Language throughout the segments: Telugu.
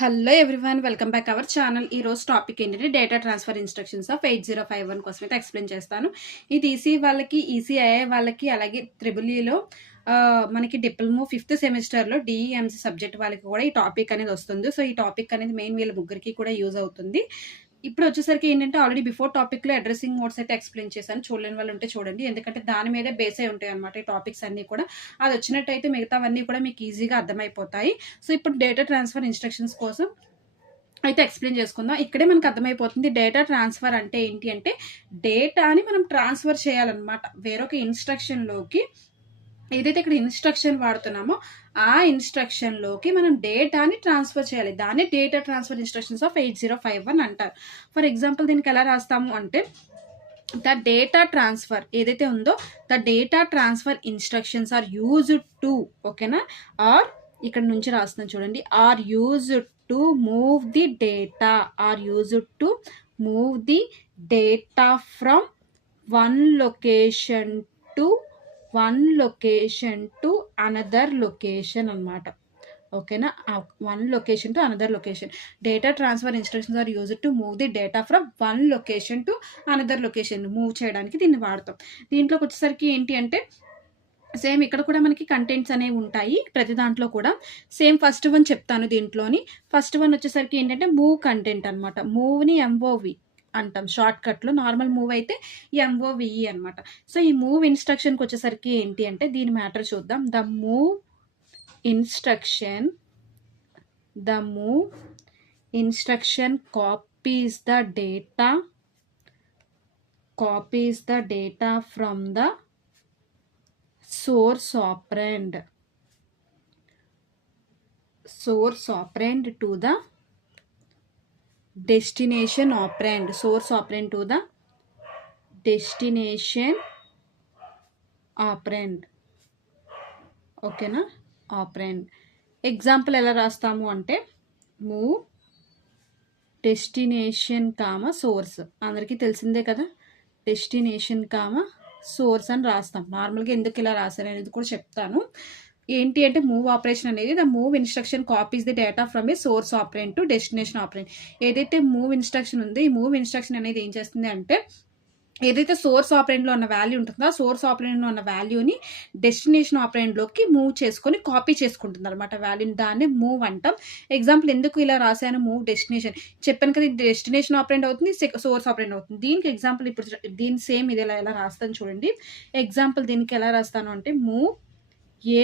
Hello everyone, welcome back our channel. ఈ రోజు టాపిక్ ఏంటంటే డేటా ట్రాన్స్ఫర్ ఇన్స్ట్రక్షన్స్ ఆఫ్ 8051 కోసం అయితే ఎక్స్ప్లెయిన్ చేస్తాను. ఇది ఈసీ వాళ్ళకి, ఈసీఐఐ వాళ్ళకి, అలాగే త్రిబుల్ మనకి డిప్లొమా 5th సెమిస్టర్లో డిఈఎంసీ సబ్జెక్ట్ వాళ్ళకి కూడా ఈ టాపిక్ అనేది వస్తుంది. సో ఈ టాపిక్ అనేది మెయిన్ వీళ్ళ ముగ్గురికి కూడా యూజ్ అవుతుంది. ఇప్పుడు వచ్చేసరికి ఏంటంటే ఆల్రెడీ బిఫోర్ టాపిక్లో అడ్రసింగ్ మోడ్స్ అయితే ఎక్స్ప్లెయిన్ చేశాను. చూడలేని వాళ్ళు ఉంటే చూడండి, ఎందుకంటే దాని మీదే బేస్ అయి ఉంటాయి అనమాట ఈ టాపిక్స్ అన్నీ కూడా. అది వచ్చినట్టయితే మిగతావన్నీ కూడా మీకు ఈజీగా అర్థమైపోతాయి. సో ఇప్పుడు డేటా ట్రాన్స్ఫర్ ఇన్స్ట్రక్షన్స్ కోసం అయితే ఎక్స్ప్లెయిన్ చేసుకుందాం. ఇక్కడే మనకు అర్థమైపోతుంది డేటా ట్రాన్స్ఫర్ అంటే ఏంటి అంటే డేటాని మనం ట్రాన్స్ఫర్ చేయాలన్నమాట వేరొక ఇన్స్ట్రక్షన్లోకి. ఏదైతే ఇక్కడ ఇన్స్ట్రక్షన్ వాడుతున్నామో ఆ ఇన్స్ట్రక్షన్లోకి మనం డేటాని ట్రాన్స్ఫర్ చేయాలి. దాన్ని డేటా ట్రాన్స్ఫర్ ఇన్స్ట్రక్షన్స్ ఆఫ్ 8051 అంటారు. ఫర్ ఎగ్జాంపుల్ దీనికి ఎలా రాస్తాము అంటే ద డేటా ట్రాన్స్ఫర్ ఏదైతే ఉందో the data transfer instructions are used to, ఓకేనా, ఆర్ ఇక్కడ నుంచి రాస్తున్నాను చూడండి, are used to move the data, are used to move the data from one location to another location అన్నమాట. ఓకేనా, one location to another location. Data transfer instructions are used to move the data from one location to another location. Move చేయడానికి దీన్ని వాడతాం. దీంట్లోకి వచ్చేసరికి ఏంటి అంటే సేమ్ ఇక్కడ కూడా మనకి కంటెంట్స్ అనేవి ఉంటాయి ప్రతి దాంట్లో కూడా. సేమ్ ఫస్ట్ వన్ చెప్తాను. దీంట్లోని ఫస్ట్ వన్ వచ్చేసరికి ఏంటంటే మూవ్ కంటెంట్ అనమాట. మూవ్ని ఎంఓవి అంటాం షార్ట్ కట్లో. నార్మల్ మూవ్ అయితే ఎంఓవిఈ అనమాట. సో ఈ మూవ్ ఇన్స్ట్రక్షన్కి వచ్చేసరికి ఏంటి అంటే దీని మ్యాటర్ చూద్దాం. The move instruction copies the data from the source operand to the destination operand. Source operand to the destination operand. ఓకేనా, ఆపరెండ్. ఎగ్జాంపుల్ ఎలా రాస్తాము అంటే మూవ్ డెస్టినేషన్ సోర్స్. అందరికీ తెలిసిందే కదా, డెస్టినేషన్ సోర్స్ అని రాస్తాం. నార్మల్గా ఎందుకు ఇలా రాశారు అనేది కూడా చెప్తాను. ఏంటి అంటే మూవ్ ఆపరేషన్ అనేది the move instruction copies the data from A source operant to destination operant. ఏదైతే మూవ్ ఇన్స్ట్రక్షన్ ఉందో ఈ మూవ్ ఇన్స్ట్రక్షన్ అనేది ఏం చేస్తుంది అంటే ఏదైతే సోర్స్ ఆపరెంట్లో ఉన్న వాల్యూ ఉంటుందో ఆ సోర్స్ ఆపరెంట్లో ఉన్న వాల్యూని డెస్టినేషన్ ఆపరెంట్లోకి మూవ్ చేసుకొని కాపీ చేసుకుంటుంది అనమాట వాల్యూని. దాన్ని మూవ్ అంటాం. ఎగ్జాంపుల్ ఎందుకు ఇలా రాశాను, మూవ్ డెస్టినేషన్ చెప్పాను కదా, ఇది డెస్టినేషన్ ఆపరెంట్ అవుతుంది, సోర్స్ ఆపరెంట్ అవుతుంది. దీనికి ఎగ్జాంపుల్ ఇప్పుడు దీని సేమ్ ఇది ఎలా రాస్తాను చూడండి. ఎగ్జాంపుల్ దీనికి ఎలా రాస్తాను అంటే మూవ్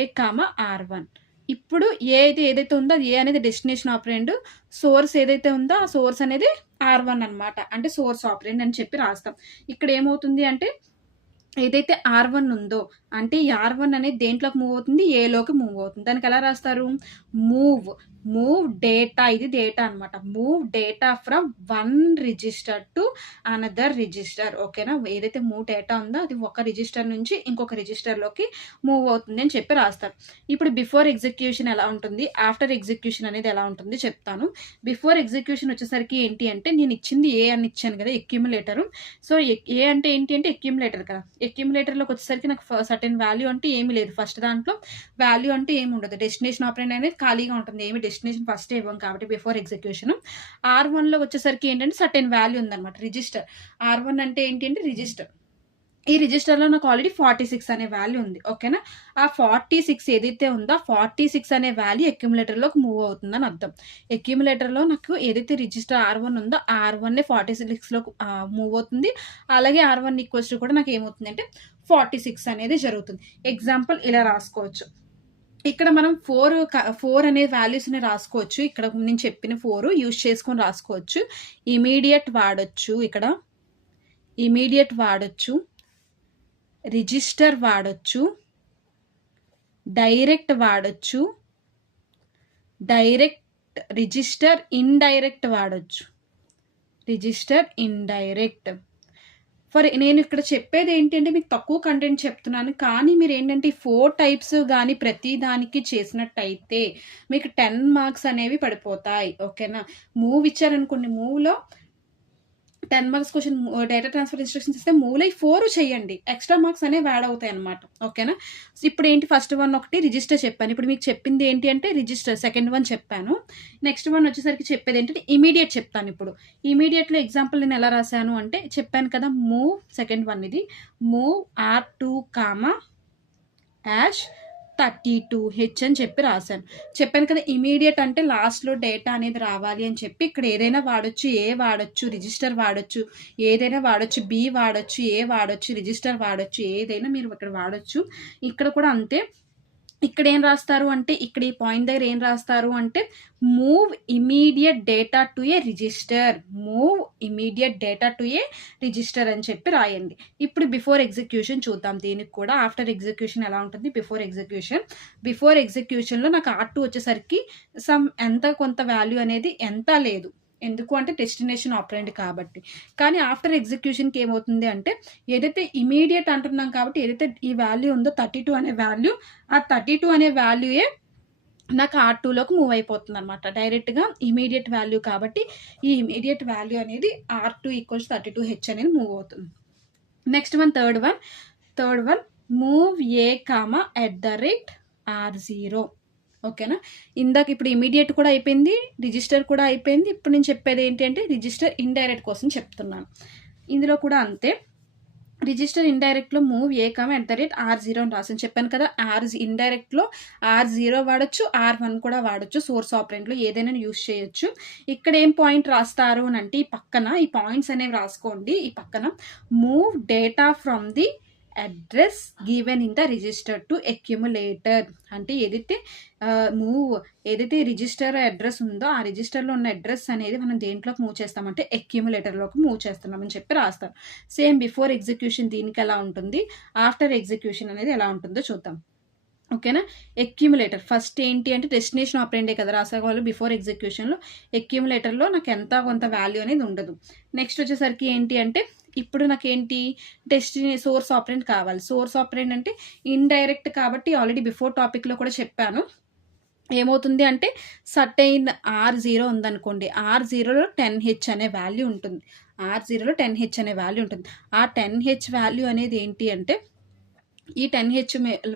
A,R1. ఇప్పుడు ఏదైతే ఉందో అది ఏ అనేది డెస్టినేషన్ ఆపరెంట్, సోర్స్ ఏదైతే ఉందో ఆ సోర్స్ అనేది R1 అనమాట. అంటే సోర్స్ ఆపరెంట్ అని చెప్పి రాస్తాం. ఇక్కడ ఏమవుతుంది అంటే ఏదైతే R1 ఉందో అంటే ఈ R1 అనేది దేంట్లోకి మూవ్ అవుతుంది, ఏలోకి మూవ్ అవుతుంది. దానికి ఎలా రాస్తారు, మూవ్ డేటా, ఇది డేటా అనమాట. Move data from one register to another register. ఓకేనా, ఏదైతే మూవ్ డేటా ఉందో అది ఒక రిజిస్టర్ నుంచి ఇంకొక రిజిస్టర్లోకి మూవ్ అవుతుంది అని చెప్పి రాస్తారు. ఇప్పుడు బిఫోర్ ఎగ్జిక్యూషన్ ఎలా ఉంటుంది, ఆఫ్టర్ ఎగ్జిక్యూషన్ అనేది ఎలా ఉంటుంది చెప్తాను. బిఫోర్ ఎగ్జిక్యూషన్ వచ్చేసరికి ఏంటి అంటే నేను ఇచ్చింది ఏ అని ఇచ్చాను కదా, అక్యుములేటర్. సో ఏ అంటే ఏంటి అంటే అక్యుములేటర్ కదా. అక్యుములేటర్లోకి వచ్చేసరికి నాకు సర్టెన్ వాల్యూ అంటే ఏమీ లేదు. ఫస్ట్ దాంట్లో వాల్యూ అంటే ఏమి ఉండదు. డెస్టినేషన్ ఆపరెంట్ అనేది ఖాళీగా ఉంటుంది, ఏమి డెస్టినేషన్ ఫస్ట్ ఇవ్వం కాబట్టి బిఫోర్ ఎగ్జిక్యూషన్. R1లో వచ్చేసరికి ఏంటంటే సర్టెన్ వాల్యూ ఉందన్నమాట, రిజిస్టర్. R1 అంటే ఏంటి అంటే రిజిస్టర్. ఈ రిజిస్టర్లో నాకు ఆల్రెడీ 46 అనే వాల్యూ ఉంది. ఓకేనా, ఆ 46 ఏదైతే ఉందో 46 అనే వాల్యూ అక్యుములేటర్లోకి మూవ్ అవుతుందని అర్థం. అక్యుములేటర్లో నాకు ఏదైతే రిజిస్టర్ R1 ఉందో ఆ R1 46లోకి మూవ్ అవుతుంది. అలాగే R1 ఈక్వల్స్ టు కూడా నాకు ఏమవుతుంది అంటే 46 అనేది జరుగుతుంది. ఎగ్జాంపుల్ ఇలా రాసుకోవచ్చు. ఇక్కడ మనం 4 అనే వాల్యూస్ని రాసుకోవచ్చు. ఇక్కడ నేను చెప్పిన 4 యూజ్ చేసుకొని రాసుకోవచ్చు. ఇమీడియట్ వాడచ్చు, ఇక్కడ ఇమీడియట్ వాడచ్చు, రిజిస్టర్ వాడచ్చు, డైరెక్ట్ వాడచ్చు, రిజిస్టర్ ఇండైరెక్ట్ వాడచ్చు, రిజిస్టర్ ఇండైరెక్ట్. నేను ఇక్కడ చెప్పేది ఏంటంటే మీకు తక్కువ కంటెంట్ చెప్తున్నాను, కానీ మీరు ఏంటంటే 4 టైప్స్ కానీ ప్రతి దానికి చేసినట్టయితే మీకు 10 మార్క్స్ అనేవి పడిపోతాయి. ఓకేనా, మూవ్ ఇచ్చారనుకోండి, మూవ్లో 10 marks question data transfer instructions ఇస్తే మూలై 4 చేయండి, ఎక్స్ట్రా మార్క్స్ అనేవి యాడ్ అవుతాయి అనమాట. ఓకేనా. ఇప్పుడు ఏంటి, ఫస్ట్ వన్ ఒకటి రిజిస్టర్ చెప్పాను. ఇప్పుడు మీకు చెప్పింది ఏంటి అంటే రిజిస్టర్, సెకండ్ వన్ చెప్పాను. నెక్స్ట్ వన్ వచ్చేసరికి చెప్పేది ఏంటంటే ఇమీడియట్ చెప్తాను. ఇప్పుడు ఇమీడియట్లో ఎగ్జాంపుల్ నేను ఎలా రాశాను అంటే చెప్పాను కదా, మూవ్, సెకండ్ వన్ ఇది, మూవ్ R2, యాష్ 32H అని చెప్పి రాశాను. చెప్పాను కదా, ఇమీడియట్ అంటే లాస్ట్లో డేటా అనేది రావాలి అని చెప్పి ఇక్కడ ఏదైనా వాడొచ్చు, ఏ వాడొచ్చు, రిజిస్టర్ వాడొచ్చు, ఏదైనా వాడొచ్చు, బి వాడొచ్చు, ఏ వాడొచ్చు, రిజిస్టర్ వాడొచ్చు, ఏదైనా మీరు ఇక్కడ వాడొచ్చు. ఇక్కడ కూడా అంతే. ఇక్కడ ఏం రాస్తారు అంటే, ఇక్కడ ఈ పాయింట్ దగ్గర ఏం రాస్తారు అంటే move immediate data to A register, move immediate data to A register అని చెప్పి రాయండి. ఇప్పుడు బిఫోర్ ఎగ్జిక్యూషన్ చూద్దాం. దీనికి కూడా ఆఫ్టర్ ఎగ్జిక్యూషన్ ఎలా ఉంటుంది. బిఫోర్ ఎగ్జిక్యూషన్లో నాకు R2 వచ్చేసరికి ఎంత కొంత వాల్యూ అనేది ఎంత లేదు, ఎందుకు అంటే డెస్టినేషన్ ఆపరెంట్ కాబట్టి. కానీ ఆఫ్టర్ ఎగ్జిక్యూషన్కి ఏమవుతుంది అంటే ఏదైతే ఇమీడియట్ అంటున్నాం కాబట్టి ఏదైతే ఈ వాల్యూ ఉందో 32 అనే వాల్యూ, ఆ 32 అనే వాల్యూయే నాకు R2లోకి మూవ్ అయిపోతుంది అనమాట. డైరెక్ట్గా ఇమీడియట్ వాల్యూ కాబట్టి ఈ ఇమీడియట్ వాల్యూ అనేది R2 = 32H అనేది మూవ్ అవుతుంది. Next one, third one move A, R0. ఓకేనా. ఇందాక ఇప్పుడు ఇమీడియట్ కూడా అయిపోయింది, రిజిస్టర్ కూడా అయిపోయింది. ఇప్పుడు నేను చెప్పేది ఏంటి అంటే రిజిస్టర్ ఇండైరెక్ట్ కోసం చెప్తున్నాను. ఇందులో కూడా అంతే. రిజిస్టర్ ఇండైరెక్ట్లో మూవ్ A, R0 అని రాసి చెప్పాను కదా. ఇండైరెక్ట్లో R0 వాడచ్చు, R1 కూడా వాడచ్చు. సోర్స్ ఆపరెంట్లో ఏదైనా యూజ్ చేయొచ్చు. ఇక్కడ ఏం పాయింట్ రాస్తారు అని అంటే ఈ పక్కన ఈ పాయింట్స్ అనేవి రాసుకోండి. ఈ పక్కన move data from the address given in the register to accumulator అంటే ఏదైతే రిజిస్టర్ అడ్రస్ ఉందో ఆ రిజిస్టర్లో ఉన్న అడ్రస్ అనేది మనం దేంట్లోకి మూవ్ చేస్తామంటే అక్యుములేటర్లోకి మూవ్ చేస్తున్నామని చెప్పి రాస్తాం. సేమ్ బిఫోర్ ఎగ్జిక్యూషన్ దీనికి ఎలా ఉంటుంది, ఆఫ్టర్ ఎగ్జిక్యూషన్ అనేది ఎలా ఉంటుందో చూద్దాం. ఓకేనా. అక్యుములేటర్ ఫస్ట్ ఏంటి అంటే డెస్టినేషన్ ఆపరెంటే కదా రాసుకోవాలి. బిఫోర్ ఎగ్జిక్యూషన్లో అక్యుములేటర్లో నాకు ఎంత కొంత వాల్యూ అనేది ఉండదు. నెక్స్ట్ వచ్చేసరికి ఏంటి అంటే ఇప్పుడు నాకేంటి సోర్స్ ఆపరెంట్ కావాలి. సోర్స్ ఆపరెంట్ అంటే ఇండైరెక్ట్ కాబట్టి ఆల్రెడీ బిఫోర్ టాపిక్లో కూడా చెప్పాను. ఏమవుతుంది అంటే సర్టైన్ R0 ఉందనుకోండి, R0లో 10H అనే వాల్యూ ఉంటుంది. ఆ 10H వాల్యూ అనేది ఏంటి అంటే ఈ 10H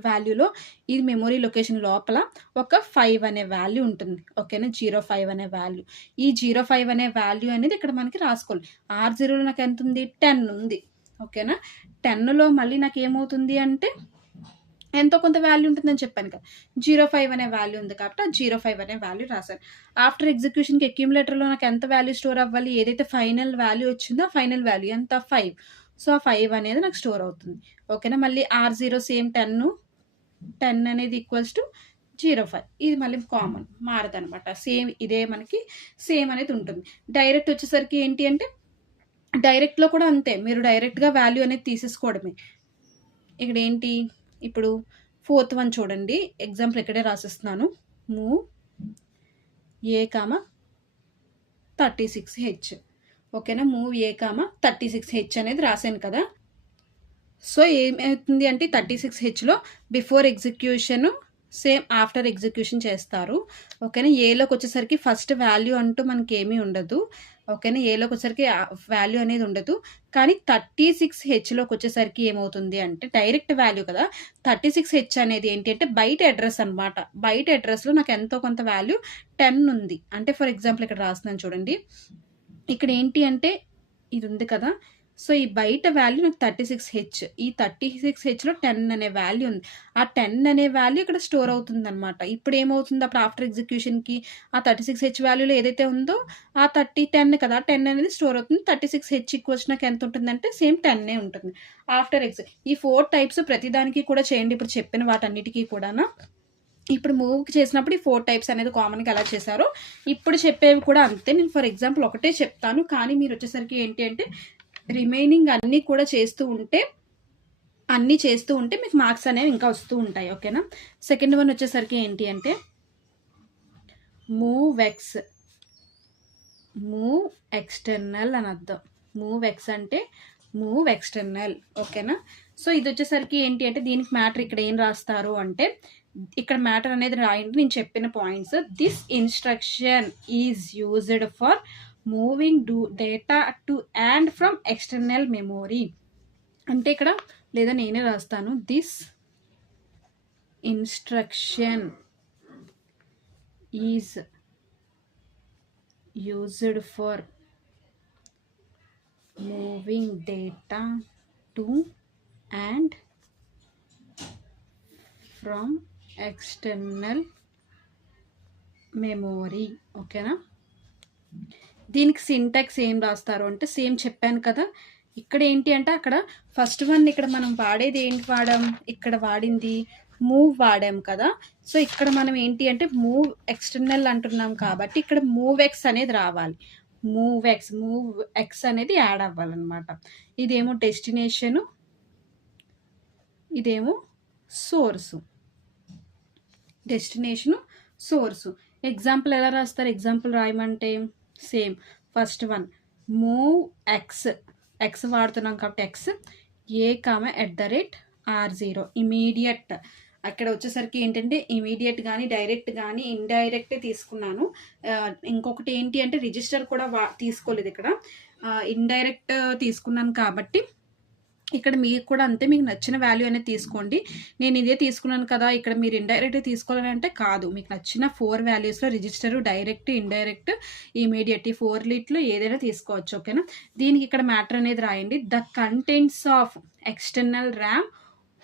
వాల్యూలో ఇది మెమొరీ లొకేషన్ లోపల ఒక 5 అనే వాల్యూ ఉంటుంది. ఓకేనా. 05 అనే వాల్యూ. ఈ 05 అనే వాల్యూ అనేది ఇక్కడ మనకి రాసుకోవాలి. R0లో నాకు ఎంత ఉంది, 10 ఉంది. ఓకేనా. 10లో మళ్ళీ నాకు ఏమవుతుంది అంటే ఎంతో కొంత వాల్యూ ఉంటుందని చెప్పాను కదా. 05 అనే వాల్యూ ఉంది కాబట్టి ఆ 05 అనే వాల్యూ రాశాను. ఆఫ్టర్ ఎగ్జిక్యూషన్కి అక్యుములేటర్లో నాకు ఎంత వాల్యూ స్టోర్ అవ్వాలి, ఏదైతే ఫైనల్ వాల్యూ వచ్చిందో ఆ ఫైనల్ వాల్యూ ఎంత 5. సో ఆ 5 అనేది నాకు స్టోర్ అవుతుంది. ఓకేనా. మళ్ళీ R0 సేమ్ 10 అనేది =05. ఇది మళ్ళీ కామన్ మారదనమాట. సేమ్ ఇదే మనకి సేమ్ అనేది ఉంటుంది. డైరెక్ట్ వచ్చేసరికి ఏంటి అంటే డైరెక్ట్లో కూడా అంతే, మీరు డైరెక్ట్గా వాల్యూ అనేది తీసేసుకోవడమే. ఇక్కడ ఏంటి, ఇప్పుడు ఫోర్త్ వన్ చూడండి. ఎగ్జాంపుల్ ఇక్కడే రాసిస్తున్నాను. Move A, 36H. ఓకేనా. మూవ్ A, 36H అనేది రాశాను కదా. సో ఏమవుతుంది అంటే 36Hలో before execution same after execution చేస్తారు. ఓకేనా. ఏలోకి వచ్చేసరికి ఫస్ట్ వాల్యూ అంటూ మనకి ఏమీ ఉండదు. ఓకేనా. ఏలోకి వచ్చేసరికి వాల్యూ అనేది ఉండదు. కానీ 36Hలోకి వచ్చేసరికి ఏమవుతుంది అంటే డైరెక్ట్ వాల్యూ కదా. 36H అనేది ఏంటి అంటే బయట అడ్రస్ అనమాట. బయట అడ్రస్లో నాకు ఎంతో కొంత వాల్యూ 10 ఉంది. అంటే ఫర్ ఎగ్జాంపుల్ ఇక్కడ రాస్తున్నాను చూడండి. ఇక్కడ ఏంటి అంటే ఇది ఉంది కదా. సో ఈ బయట వాల్యూ నాకు 36H. ఈ 36Hలో 10 అనే వాల్యూ ఉంది. ఆ 10 అనే వాల్యూ ఇక్కడ స్టోర్ అవుతుంది అనమాట. ఇప్పుడు ఏమవుతుంది అప్పుడు ఆఫ్టర్ ఎగ్జిక్యూషన్కి ఆ 36H వాల్యూలో ఏదైతే ఉందో ఆ 10 కదా, 10 అనేది స్టోర్ అవుతుంది. 36H నాకు ఎంత ఉంటుందంటే సేమ్ 10 ఉంటుంది ఆఫ్టర్ ఈ 4 టైప్స్ ప్రతిదానికి కూడా చేయండి. ఇప్పుడు చెప్పిన వాటన్నిటికీ కూడా ఇప్పుడు మూవ్కి చేసినప్పుడు ఈ 4 టైప్స్ అనేది కామన్గా ఎలా చేశారో ఇప్పుడు చెప్పేవి కూడా అంతే. నేను ఫర్ ఎగ్జాంపుల్ ఒకటే చెప్తాను, కానీ మీరు వచ్చేసరికి ఏంటి అంటే రిమైనింగ్ అన్నీ కూడా చేస్తూ ఉంటే మీకు మార్క్స్ అనేవి ఇంకా వస్తూ ఉంటాయి. ఓకేనా. సెకండ్ వన్ వచ్చేసరికి ఏంటి అంటే మూవ్ ఎక్స్టర్నల్ అని అర్థం. మూవ్ ఎక్స్ అంటే మూవ్ ఎక్స్టర్నల్. ఓకేనా. సో ఇది వచ్చేసరికి ఏంటి అంటే దీనికి మ్యాటర్ ఇక్కడ ఏం రాస్తారు అంటే ఇక్కడ మ్యాటర్ అనేది రాయండి. నేను చెప్పిన points, this instruction is used for moving data to and from external memory. అంటే ఇక్కడ లేదా నేనే రాస్తాను, this instruction is used for moving data to and from external memory. ఓకేనా? దీనికి సింటాక్స్ ఏం రాస్తారు అంటే సేమ్ చెప్పాను కదా. ఇక్కడ ఏంటి అంటే అక్కడ ఫస్ట్ వన్ ఇక్కడ మనం వాడేది ఏంటి వాడాం, ఇక్కడ వాడింది మూవ్ వాడాం కదా. సో ఇక్కడ మనం ఏంటి అంటే మూవ్ ఎక్స్టర్నల్ అంటున్నాం కాబట్టి ఇక్కడ మూవ్ ఎక్స్ అనేది రావాలి. మూవ్ ఎక్స్ అనేది యాడ్ అవ్వాలన్నమాట. ఇదేమో డెస్టినేషను, ఇదేమో సోర్సు. Destination, source. ఎగ్జాంపుల్ ఎలా రాస్తారు? ఎగ్జాంపుల్ రాయమంటే same first one move X వాడుతున్నాం కాబట్టి ఎక్స్ a,@r0 ఇమీడియట్. అక్కడ వచ్చేసరికి ఏంటంటే ఇమీడియట్ కానీ డైరెక్ట్ కానీ ఇండైరెక్ట్ తీసుకున్నాను. ఇంకొకటి ఏంటి అంటే రిజిస్టర్ కూడా తీసుకోలేదు ఇక్కడ, ఇండైరెక్ట్ తీసుకున్నాను కాబట్టి ఇక్కడ మీకు కూడా అంతే, మీకు నచ్చిన వాల్యూ అనేది తీసుకోండి. నేను ఇదే తీసుకున్నాను కదా, ఇక్కడ మీరు ఇండైరెక్ట్ తీసుకోవాలంటే కాదు, మీకు నచ్చిన 4 వాల్యూస్లో రిజిస్టర్, డైరెక్ట్, ఇండైరెక్ట్, ఇమీడియట్, ఈ 4 ఏదైనా తీసుకోవచ్చు. ఓకేనా? దీనికి ఇక్కడ మ్యాటర్ అనేది రాయండి. The contents of external RAM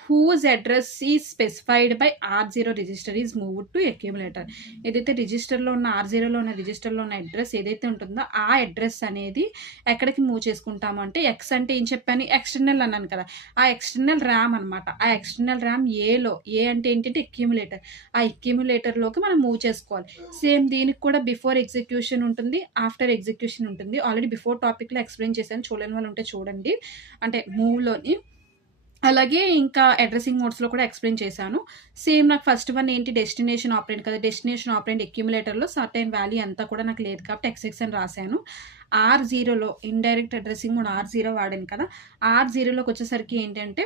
whose address is specified by R0 register is moved to accumulator. ఏదైతే రిజిస్టర్లో ఉన్న R0లో ఉన్న రిజిస్టర్లో ఉన్న అడ్రస్ ఏదైతే ఉంటుందో ఆ అడ్రస్ అనేది ఎక్కడికి మూవ్ చేసుకుంటాము అంటే ఎక్స్ అంటే ఏం చెప్పాను, ఎక్స్టర్నల్ అన్నాను కదా, ఆ ఎక్స్టర్నల్ ర్యామ్ అనమాట. ఆ ఎక్స్టర్నల్ ర్యామ్ ఏ అంటే ఏంటంటే అక్యూములేటర్. ఆ అక్యూములేటర్లోకి మనం మూవ్ చేసుకోవాలి. సేమ్ దీనికి కూడా బిఫోర్ ఎగ్జిక్యూషన్ ఉంటుంది, ఆఫ్టర్ ఎగ్జిక్యూషన్ ఉంటుంది. ఆల్రెడీ బిఫోర్ టాపిక్లో ఎక్స్ప్లెయిన్ చేశాను, చూడని వాళ్ళు ఉంటే చూడండి. అంటే మూవ్లోని అలాగే ఇంకా అడ్రసింగ్ మోడ్స్లో కూడా ఎక్స్ప్లెయిన్ చేశాను. సేమ్ నాకు ఫస్ట్ వన్ ఏంటి డెస్టినేషన్ ఆపరెంట్ కదా, డెస్టినేషన్ ఆపరెంట్ అక్యూములేటర్లో సర్టైన్ వాల్యూ అంతా కూడా నాకు లేదు కాబట్టి ఎక్స్ఎక్స్ అని రాశాను. R0లో ఇండైరెక్ట్ అడ్రసింగ్ మోడ్ R0 వాడాను కదా, R0లోకి వచ్చేసరికి ఏంటంటే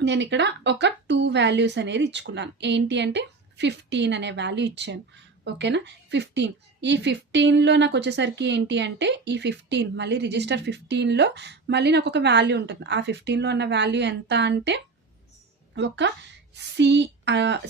నేను ఇక్కడ ఒక 2 వాల్యూస్ అనేది ఇచ్చుకున్నాను. ఏంటి అంటే 15 అనే వాల్యూ ఇచ్చాను. ఓకేనా? 15. ఈ 15లో నాకు వచ్చేసరికి ఏంటి అంటే ఈ 15 మళ్ళీ రిజిస్టర్ 15లో మళ్ళీ నాకు ఒక వాల్యూ ఉంటుంది. ఆ 15లో ఉన్న వాల్యూ ఎంత అంటే ఒక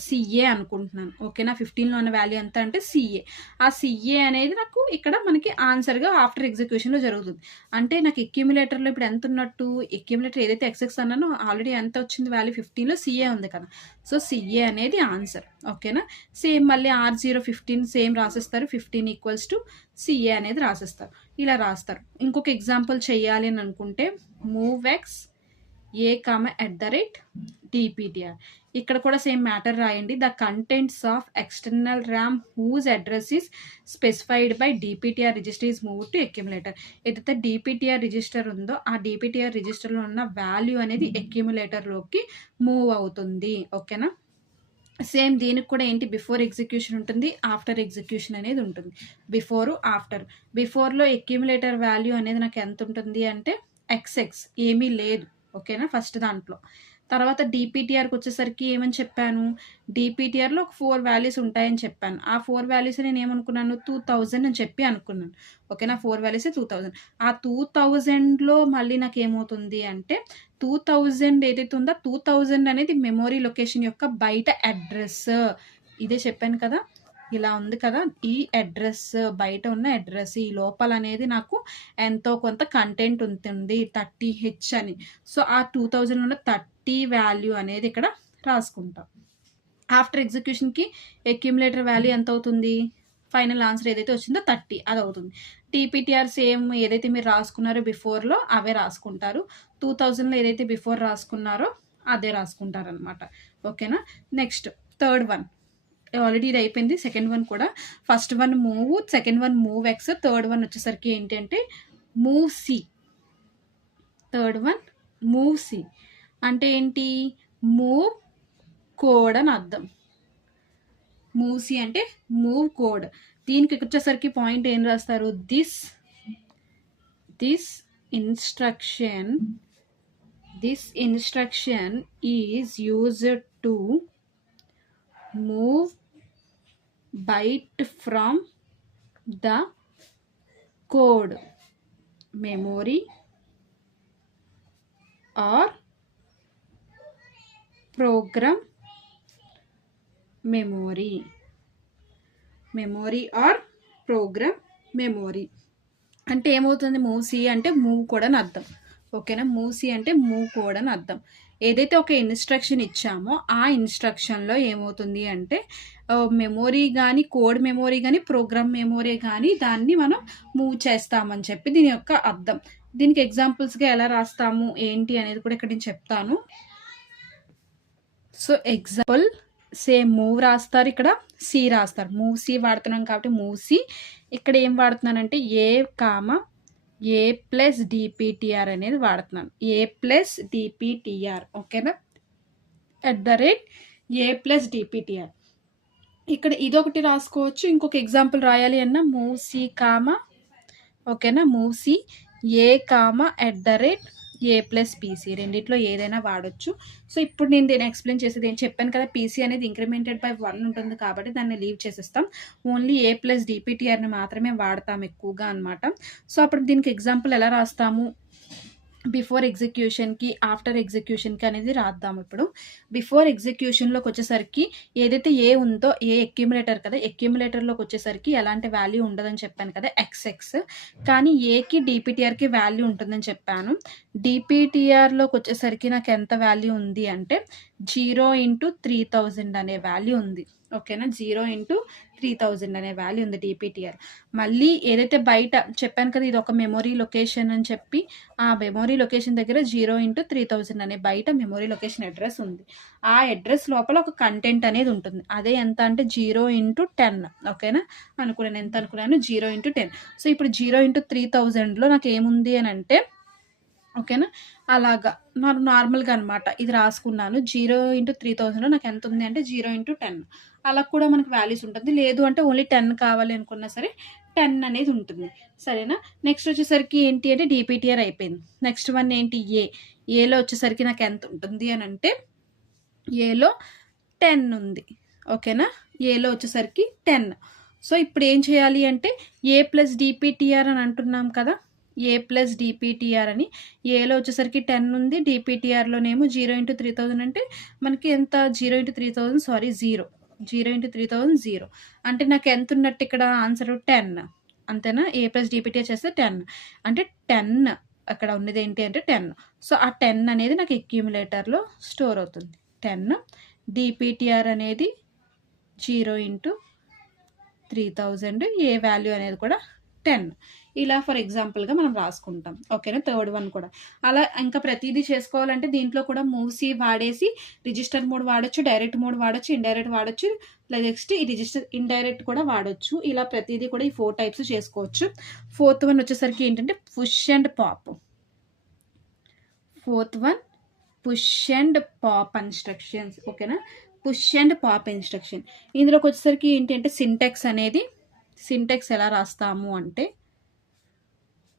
సిఏ అనుకుంటున్నాను. ఓకేనా? 15లో ఉన్న వాల్యూ ఎంత అంటే సిఏ. ఆ సిఏ అనేది నాకు ఇక్కడ మనకి ఆన్సర్గా ఆఫ్టర్ ఎగ్జిక్యూషన్లో జరుగుతుంది. అంటే నాకు అక్యూములేటర్లో ఇప్పుడు ఎంత ఉన్నట్టు, అక్యూములేటర్ ఏదైతే ఎక్స్ఎక్స్ అన్నానో ఆల్రెడీ ఎంత వచ్చింది వాల్యూ 15లో సిఏ ఉంది కదా, సో సిఏ అనేది ఆన్సర్. ఓకేనా? సేమ్ మళ్ళీ R0 15 సేమ్ రాసిస్తారు, 15 = సిఏ అనేది రాసిస్తారు. ఇలా రాస్తారు. ఇంకొక ఎగ్జాంపుల్ చేయాలి అని అనుకుంటే మూవ్ ఎక్స్ a,@dptr. ఇక్కడ కూడా సేమ్ మ్యాటర్ రాయండి. The contents of external RAM whose address is specified by DPTR register is move to accumulator. ఏదైతే డిపిటిఆర్ రిజిస్టర్ ఉందో ఆ డిపిటిఆర్ రిజిస్టర్లో ఉన్న వాల్యూ అనేది అక్యుములేటర్లోకి మూవ్ అవుతుంది. ఓకేనా? సేమ్ దీనికి కూడా ఏంటి బిఫోర్ ఎగ్జిక్యూషన్ ఉంటుంది, ఆఫ్టర్ ఎగ్జిక్యూషన్ అనేది ఉంటుంది. బిఫోర్లో అక్యుములేటర్ వాల్యూ అనేది నాకు ఎంత ఉంటుంది అంటే ఎక్స్ఎక్స్ ఏమీ లేదు. ఓకేనా? ఫస్ట్ దాంట్లో. తర్వాత డిపిటిఆర్కి వచ్చేసరికి ఏమని చెప్పాను, డిపిటిఆర్లో ఒక 4 వాల్యూస్ ఉంటాయని చెప్పాను. ఆ 4 వాల్యూస్ నేను ఏమనుకున్నాను 2000 అని చెప్పి అనుకున్నాను. ఓకేనా? 4 వాల్యూస్ 2000. ఆ 2000లో మళ్ళీ నాకు ఏమవుతుంది అంటే 2000 ఏదైతే ఉందో 2000 అనేది మెమొరీ లొకేషన్ యొక్క బయట అడ్రస్. ఇదే చెప్పాను కదా, ఇలా ఉంది కదా, ఈ అడ్రస్ బయట ఉన్న అడ్రస్, ఈ లోపల అనేది నాకు ఎంతో కొంత కంటెంట్ ఉంటుంది 30H అని. సో ఆ 2000 ఉన్న 30 వాల్యూ అనేది ఇక్కడ రాసుకుంటాం. ఆఫ్టర్ ఎగ్జిక్యూషన్కి అక్యుములేటర్ వాల్యూ ఎంత అవుతుంది, ఫైనల్ ఆన్సర్ ఏదైతే వచ్చిందో 30 అది అవుతుంది. టీపీటీఆర్ సేమ్ ఏదైతే మీరు రాసుకున్నారో బిఫోర్లో అవే రాసుకుంటారు. 2000లో ఏదైతే బిఫోర్ రాసుకున్నారో అదే రాసుకుంటారు అనమాట. ఓకేనా? నెక్స్ట్ థర్డ్ వన్ ఆల్రెడీ ఇది అయిపోయింది. సెకండ్ వన్ కూడా, first one move, second one move x, third one వచ్చేసరికి ఏంటి అంటే move c. Third one move c అంటే ఏంటి, మూవ్ కోడ్ అని అర్థం. మూవ్ సి అంటే మూవ్ కోడ్. దీనికి వచ్చేసరికి పాయింట్ ఏం రాస్తారు, this instruction is used to move byte from the code memory or program memory. Memory or program memory అంటే ఏమవుతుంది? మూవ్ సి అంటే మూవ్ కోడ్ అని అర్థం. ఓకేనా? మూవ్ సి అంటే మూవ్ కోడ్ అని అర్థం. ఏదైతే ఒక ఇన్స్ట్రక్షన్ ఇచ్చామో ఆ ఇన్స్ట్రక్షన్లో ఏమవుతుంది అంటే మెమొరీ కానీ, కోడ్ మెమొరీ కానీ, ప్రోగ్రామ్ మెమొరీ కానీ దాన్ని మనం మూవ్ చేస్తామని చెప్పి దీని యొక్క అర్థం. దీనికి ఎగ్జాంపుల్స్గా ఎలా రాస్తాము ఏంటి అనేది కూడా ఇక్కడ నేను చెప్తాను. సో ఎగ్జాంపుల్ సేమ్ మూవ్ రాస్తారు, ఇక్కడ సి రాస్తారు. మూవ్ సి వాడుతున్నాం కాబట్టి మూవ్ సి. ఇక్కడ ఏం వాడుతున్నానంటే ఏ ప్లస్ డిపిటిఆర్ అనేది వాడుతున్నాను. ఏ ప్లస్ డిపిటిఆర్. ఓకేనా? ఏ ప్లస్ డిపిటిఆర్. ఇక్కడ ఇదొకటి రాసుకోవచ్చు. ఇంకొక ఎగ్జాంపుల్ రాయాలి అన్న మూవ్ సి ఓకేనా? మూవ్ సి ఏ ప్లస్ పీసీ రెండిట్లో ఏదైనా వాడచ్చు. సో ఇప్పుడు నేను దీన్ని ఎక్స్ప్లెయిన్ చేసేది ఏం చెప్పాను కదా, పీసీ అనేది ఇంక్రిమెంటెడ్ బై 1 ఉంటుంది కాబట్టి దాన్ని లీవ్ చేసేస్తాం. ఓన్లీ ఏ ప్లస్ డిపిటిఆర్ని మాత్రమే వాడతాం ఎక్కువగా అనమాట. సో అప్పుడు దీనికి ఎగ్జాంపుల్ ఎలా రాస్తాము? బిఫోర్ ఎగ్జిక్యూషన్కి ఆఫ్టర్ ఎగ్జిక్యూషన్కి అనేది రాద్దాం. ఇప్పుడు బిఫోర్ ఎగ్జిక్యూషన్లోకి వచ్చేసరికి ఏదైతే ఏ ఉందో ఏ ఎక్యుములేటర్ కదా, ఎక్యుములేటర్లోకి వచ్చేసరికి ఎలాంటి వాల్యూ ఉండదని చెప్పాను కదా, ఎక్స్ఎక్స్. కానీ ఏకి డిపిటిఆర్కి వాల్యూ ఉంటుందని చెప్పాను. డిపిటిఆర్లోకి వచ్చేసరికి నాకు ఎంత వాల్యూ ఉంది అంటే 0x3000 అనే వాల్యూ ఉంది. ఓకేనా? 0x3000 అనే వాల్యూ ఉంది డిపిటిఆర్. మళ్ళీ ఏదైతే బయట చెప్పాను కదా ఇది ఒక మెమొరీ లొకేషన్ అని చెప్పి, ఆ మెమొరీ లొకేషన్ దగ్గర 0x3000 అనే బయట మెమొరీ లొకేషన్ అడ్రస్ ఉంది. ఆ అడ్రస్ లోపల ఒక కంటెంట్ అనేది ఉంటుంది. అదే ఎంత అంటే 0x10. ఓకేనా? అనుకున్నాను ఎంత అనుకున్నాను 0x10. సో ఇప్పుడు 0x3000లో నాకు ఏముంది అని అంటే, ఓకేనా, అలాగా నార్మల్గా అనమాట ఇది రాసుకున్నాను. 0x3000లో నాకు ఎంత ఉంది అంటే 0x10. అలా కూడా మనకు వాల్యూస్ ఉంటుంది. లేదు అంటే ఓన్లీ 10 కావాలి అనుకున్నా సరే 10 అనేది ఉంటుంది. సరేనా? నెక్స్ట్ వచ్చేసరికి ఏంటి అంటే డిపిటిఆర్ అయిపోయింది. నెక్స్ట్ వన్ ఏంటి? ఏలో వచ్చేసరికి నాకు ఎంత ఉంటుంది అని అంటే ఏలో 10 ఉంది. ఓకేనా? ఏలో వచ్చేసరికి 10. సో ఇప్పుడు ఏం చేయాలి అంటే ఏ ప్లస్ డిపిటిఆర్ అని అంటున్నాం కదా, ఏ ప్లస్ డిపిటిఆర్ అని. ఏలో వచ్చేసరికి 10 ఉంది, డిపిటిఆర్లోనేమో 0x3000 అంటే మనకి ఎంత 0x3000 0 అంటే నాకు ఎంత ఉన్నట్టు ఇక్కడ ఆన్సర్ 10. అంతేనా? ఏ ప్లస్ డిపిటిఆర్ చేస్తే 10 అంటే 10 అక్కడ ఉన్నది ఏంటి అంటే 10. సో ఆ 10 అనేది నాకు ఎక్యుములేటర్లో స్టోర్ అవుతుంది. 10 డిపిటిఆర్ అనేది 0x3000 ఏ వాల్యూ అనేది కూడా 10. ఇలా ఫర్ ఎగ్జాంపుల్గా మనం రాసుకుంటాం. ఓకేనా? థర్డ్ వన్ కూడా అలా ఇంకా ప్రతిదీ చేసుకోవాలంటే దీంట్లో కూడా మూవ్ సి వాడేసి రిజిస్టర్ మోడ్ వాడచ్చు, డైరెక్ట్ మోడ్ వాడచ్చు, ఇండైరెక్ట్ వాడచ్చు, నెక్స్ట్ ఈ రిజిస్టర్ ఇండైరెక్ట్ కూడా వాడచ్చు. ఇలా ప్రతిదీ కూడా ఈ 4 టైప్స్ చేసుకోవచ్చు. ఫోర్త్ వన్ వచ్చేసరికి ఏంటంటే push and pop. Fourth one push and pop instructions. ఓకేనా? Push and pop instruction. ఇందులోకి వచ్చేసరికి ఏంటి అంటే సింటెక్స్ ఎలా రాస్తాము అంటే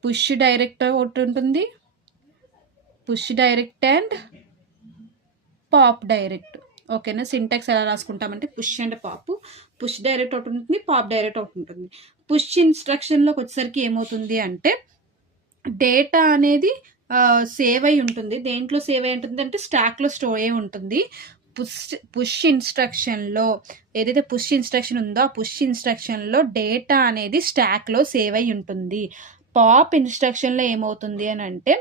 పుష్ డైరెక్ట్ ఒకటి ఉంటుంది, push direct and pop direct. ఓకేనా? సింటాక్స్ ఎలా రాసుకుంటామంటే push and pop. Push direct ఒకటి ఉంటుంది, పాప్ డైరెక్ట్ ఒకటి ఉంటుంది. పుష్ ఇన్స్ట్రక్షన్లోకి వచ్చేసరికి ఏమవుతుంది అంటే డేటా అనేది సేవ్ అయి ఉంటుంది. దేంట్లో సేవ్ అయి ఉంటుంది అంటే స్టాక్లో స్టోర్ అయి ఉంటుంది. పుష్ ఇన్స్ట్రక్షన్లో ఏదైతే పుష్ ఇన్స్ట్రక్షన్ ఉందో ఆ పుష్ ఇన్స్ట్రక్షన్లో డేటా అనేది స్టాక్లో సేవ్ అయి ఉంటుంది. పాప్ ఇన్స్ట్రక్షన్లో ఏమవుతుంది అని అంటే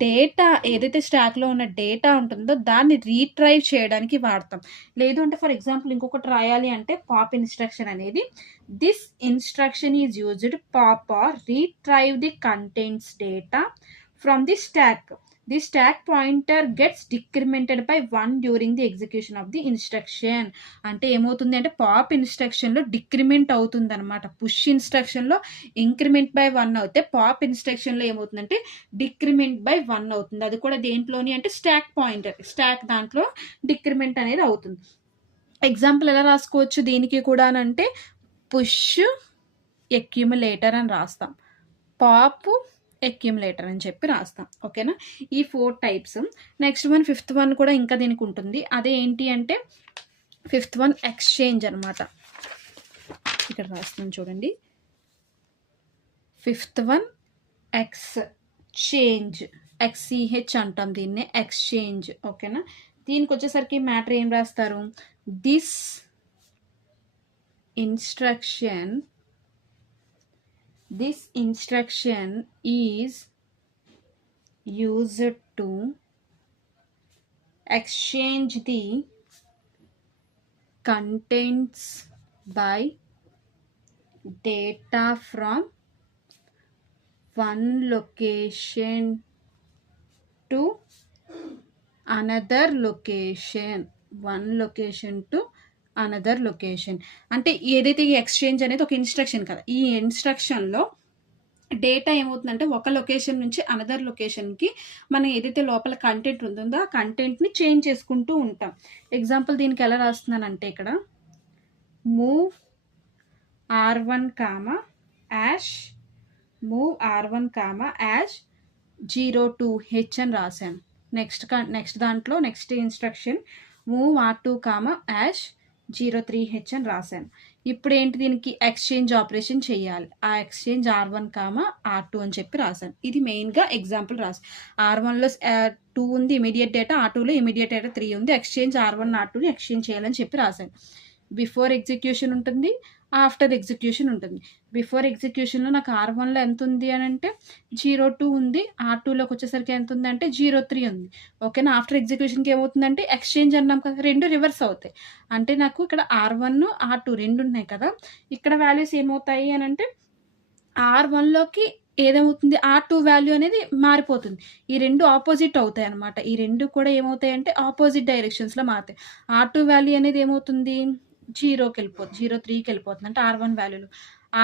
డేటా ఏదైతే స్టాక్లో ఉన్న డేటా ఉంటుందో దాన్ని రీట్రైవ్ చేయడానికి వాడతాం. లేదు అంటే ఫర్ ఎగ్జాంపుల్ ఇంకొకటి రాయాలి అంటే పాప్ ఇన్స్ట్రక్షన్ అనేది this instruction is used pop or retrieve the contents data from the stack. The stack pointer gets decremented by 1 during the execution of the instruction. అంటే ఏమవుతుంది అంటే పాప్ ఇన్స్ట్రక్షన్లో డిక్రిమెంట్ అవుతుంది అనమాట. పుష్ ఇన్స్ట్రక్షన్లో ఇంక్రిమెంట్ బై 1 అవుతే పాప్ ఇన్స్ట్రక్షన్లో ఏమవుతుందంటే డిక్రిమెంట్ బై 1 అవుతుంది. అది కూడా దేంట్లోని అంటే స్టాక్ పాయింటర్, స్టాక్ దాంట్లో డిక్రిమెంట్ అనేది అవుతుంది. ఎగ్జాంపుల్ ఎలా రాసుకోవచ్చు దీనికి కూడా అంటే పుష్ ఎక్యుములేటర్ అని రాస్తాం, పాప్ ఎక్యుములేటర్ అని చెప్పి రాస్తాం. ఓకేనా? ఈ 4 types. Next one fifth one కూడా ఇంకా దీనికి ఉంటుంది. అదే ఏంటి అంటే ఫిఫ్త్ వన్ ఎక్స్చేంజ్ అనమాట. ఇక్కడ రాస్తున్నాం చూడండి. ఫిఫ్త్ వన్ ఎక్స్చేంజ్, ఎక్స్సిహెచ్ అంటాం దీన్నే, ఎక్స్చేంజ్. ఓకేనా. దీనికి వచ్చేసరికి మ్యాటర్ ఏం రాస్తారు, this instruction is used to exchange the contents by data from one location to another location, అంటే ఏదైతే ఈ ఎక్స్చేంజ్ అనేది ఒక ఇన్స్ట్రక్షన్ కదా, ఈ ఇన్స్ట్రక్షన్లో డేటా ఏమవుతుందంటే ఒక లొకేషన్ నుంచి అనదర్ లొకేషన్కి మనం ఏదైతే లోపల కంటెంట్ ఉంటుందో ఆ కంటెంట్ని చేంజ్ చేసుకుంటూ ఉంటాం. ఎగ్జాంపుల్ దీనికి ఎలా రాస్తున్నానంటే ఇక్కడ మూవ్ R1 యాష్ 02H అని రాశాను. Next instruction move R2 ash 03H అని రాశాను. ఇప్పుడు ఏంటి, దీనికి ఎక్స్చేంజ్ ఆపరేషన్ చేయాలి. ఆ ఎక్స్చేంజ్ R1, R2 అని చెప్పి రాశాను. ఇది మెయిన్గా ఎగ్జాంపుల్ రాశాను. R1లో 2 ఉంది ఇమీడియట్ డేటా, R2లో ఇమీడియట్ డేటా 3 ఉంది. ఎక్స్చేంజ్ R1, R2ని ఎక్స్చేంజ్ చేయాలని చెప్పి రాశాను. బిఫోర్ ఎగ్జిక్యూషన్ ఉంటుంది, ఆఫ్టర్ ఎగ్జిక్యూషన్ ఉంటుంది. బిఫోర్ ఎగ్జిక్యూషన్లో నాకు R1లో ఎంత ఉంది అని అంటే 02 ఉంది, R2లోకి వచ్చేసరికి ఎంత ఉంది అంటే 03 ఉంది. ఓకేనా. ఆఫ్టర్ ఎగ్జిక్యూషన్కి ఏమవుతుందంటే ఎక్స్చేంజ్ అన్నాం కదా, రెండు రివర్స్ అవుతాయి. అంటే నాకు ఇక్కడ R1, R2 రెండు ఉన్నాయి కదా, ఇక్కడ వాల్యూస్ ఏమవుతాయి అని అంటే R1లోకి ఏదేమవుతుంది, R2 వాల్యూ అనేది మారిపోతుంది. ఈ రెండు ఆపోజిట్ అవుతాయి అనమాట. ఈ రెండు కూడా ఏమవుతాయి అంటే ఆపోజిట్ డైరెక్షన్స్లో మారుతాయి. R2 వాల్యూ అనేది ఏమవుతుంది, 0కి వెళ్ళిపోతుంది, 03కి వెళ్ళిపోతుంది. అంటే R1 వాల్యూలో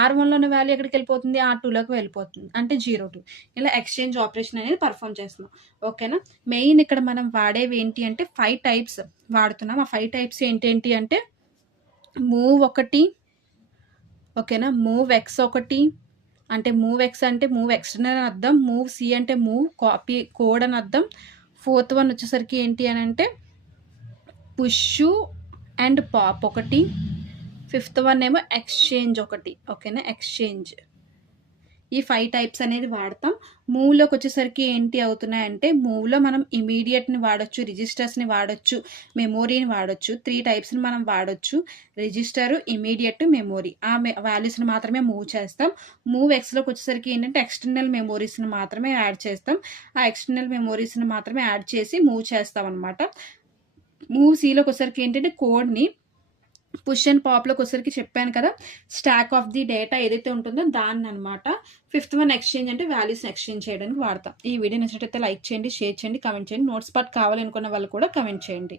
R1లోని వాల్యూ ఎక్కడికి వెళ్ళిపోతుంది, R2లోకి వెళ్ళిపోతుంది, అంటే 02. ఇలా ఎక్స్చేంజ్ ఆపరేషన్ అనేది పర్ఫామ్ చేస్తున్నాం. ఓకేనా. మెయిన్ ఇక్కడ మనం వాడేవి ఏంటి అంటే 5 టైప్స్ వాడుతున్నాం. ఆ 5 టైప్స్ ఏంటేంటి అంటే మూవ్ 1, ఓకేనా, మూవ్ ఎక్స్ 1 అంటే మూవ్ ఎక్స్ అంటే మూవ్ ఎక్స్టర్నల్ అని అర్థం, మూవ్ సి అంటే మూవ్ కాపీ కోడ్ అని అర్థం. 4th వన్ వచ్చేసరికి ఏంటి అని అంటే push and pop 1. 5th one ఏమో ఎక్స్చేంజ్ 1. ఓకేనా, ఎక్స్చేంజ్. ఈ 5 టైప్స్ అనేది వాడతాం. మూవ్లోకి వచ్చేసరికి ఏంటి అవుతున్నాయంటే మూవ్లో మనం ఇమీడియట్ని వాడచ్చు, రిజిస్టర్స్ని వాడచ్చు, మెమోరీని వాడచ్చు. 3 టైప్స్ని మనం వాడచ్చు, రిజిస్టర్, ఇమీడియట్, మెమోరీ. ఆ వాల్యూస్ని మాత్రమే మూవ్ చేస్తాం. మూవ్ ఎక్స్లోకి వచ్చేసరికి ఏంటంటే ఎక్స్టర్నల్ మెమోరీస్ని మాత్రమే యాడ్ చేస్తాం. ఆ ఎక్స్టర్నల్ మెమోరీస్ని మాత్రమే యాడ్ చేసి మూవ్ చేస్తాం అనమాట. మూవ్ సిలోకి వచ్చేసరికి ఏంటంటే కోడ్ని, పుష్ అండ్ పాప్లోకి వచ్చేసరికి చెప్పాను కదా స్టాక్ ఆఫ్ ది డేటా ఏదైతే ఉంటుందో దాన్ని అనమాట. 5th వన్ ఎక్స్చేంజ్ అంటే వాల్యూస్ని ఎక్స్చేంజ్ చేయడానికి వాడతాం. ఈ వీడియో నచ్చినట్లయితే లైక్ చేయండి, షేర్ చేయండి, కమెంట్ చేయండి. నోట్స్ పార్ట్ కావాలనుకున్న వాళ్ళు కూడా కమెంట్ చేయండి.